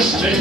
Stay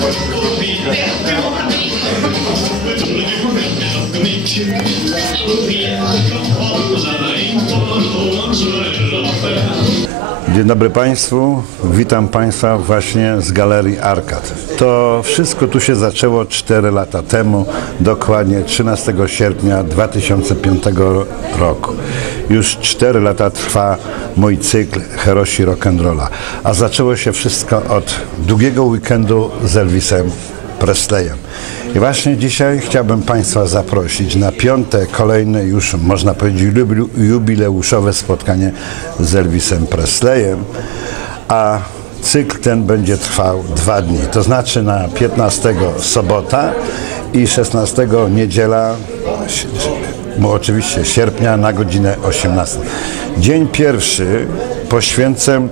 I'm gonna be you will get better be there to be. Be composer, I ain't one of the ones right up there. Dzień dobry Państwu, witam Państwa właśnie z Galerii Arkad. To wszystko tu się zaczęło 4 lata temu, dokładnie 13 sierpnia 2005 roku. Już 4 lata trwa mój cykl Herosi Rock'n'Rolla, a zaczęło się wszystko od długiego weekendu z Elvisem Presleyem. I właśnie dzisiaj chciałbym Państwa zaprosić na piąte, kolejne już można powiedzieć jubileuszowe spotkanie z Elvisem Presleyem, a cykl ten będzie trwał dwa dni, to znaczy na 15 sobota i 16 niedziela, bo oczywiście sierpnia na godzinę 18. Dzień pierwszy poświęcę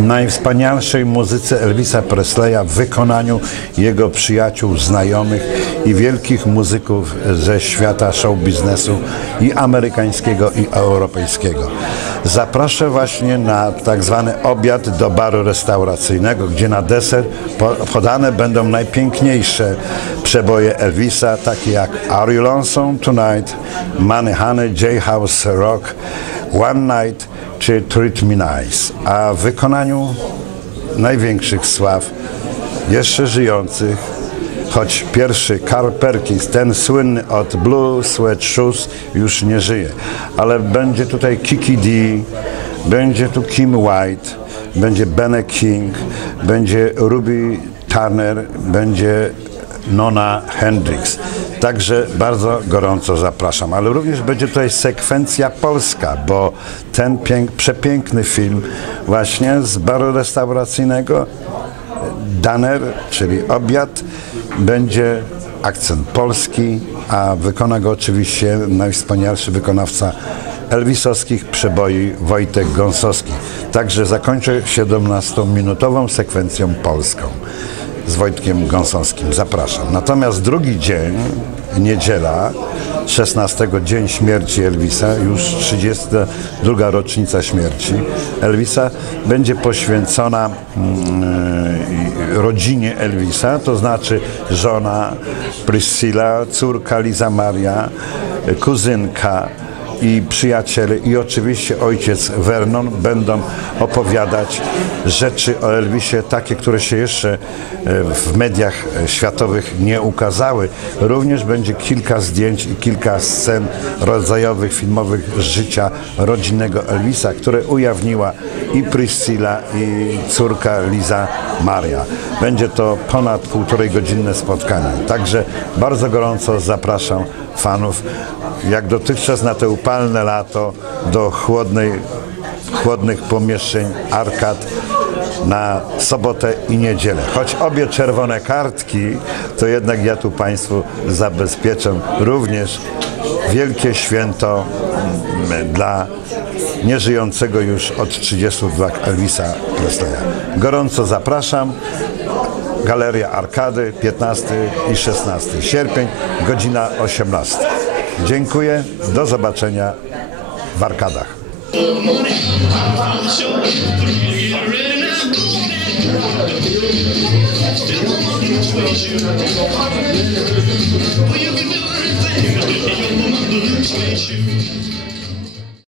najwspanialszej muzyce Elvisa Presleya w wykonaniu jego przyjaciół, znajomych i wielkich muzyków ze świata show biznesu i amerykańskiego i europejskiego. Zaproszę właśnie na tak zwany obiad do baru restauracyjnego, gdzie na deser podane będą najpiękniejsze przeboje Elvisa, takie jak Are You Lonesome Tonight, Money Honey, J-House Rock, One Night, czy Treat Me Nice, a w wykonaniu największych sław, jeszcze żyjących, choć pierwszy Carl Perkins, ten słynny od Blue Sweat Shoes, już nie żyje, ale będzie tutaj Kiki D, będzie tu Kim White, będzie Benne King, będzie Ruby Turner, będzie Nona Hendrix. Także bardzo gorąco zapraszam. Ale również będzie tutaj sekwencja polska, bo ten przepiękny film właśnie z baru restauracyjnego Daner, czyli obiad, będzie akcent polski, a wykona go oczywiście najwspanialszy wykonawca Elvisowskich przeboi Wojtek Gąsowski. Także zakończę 17-minutową sekwencją polską z Wojtkiem Gąsowskim. Zapraszam. Natomiast drugi dzień, niedziela, 16 dzień śmierci Elvisa, już 32 rocznica śmierci Elvisa, będzie poświęcona mm, rodzinie Elvisa, to znaczy żona Priscilla, córka Liza Maria, kuzynka, i przyjaciele i oczywiście ojciec Vernon będą opowiadać rzeczy o Elvisie, takie, które się jeszcze e, w mediach światowych nie ukazały. Również będzie kilka zdjęć i kilka scen rodzajowych, filmowych życia rodzinnego Elvisa, które ujawniła i Priscilla i córka Liza Maria. Będzie to ponad półtorej godzinne spotkanie. Także bardzo gorąco zapraszam fanów, jak dotychczas na te upalne lato, do chłodnej, chłodnych pomieszczeń arkad na sobotę i niedzielę. Choć obie czerwone kartki, to jednak ja tu Państwu zabezpieczę również wielkie święto mm, dla nieżyjącego już od 32 Elvisa Presleya. Gorąco zapraszam. Galeria Arkady, 15 i 16 sierpień, godzina 18. Dziękuję, do zobaczenia w Arkadach.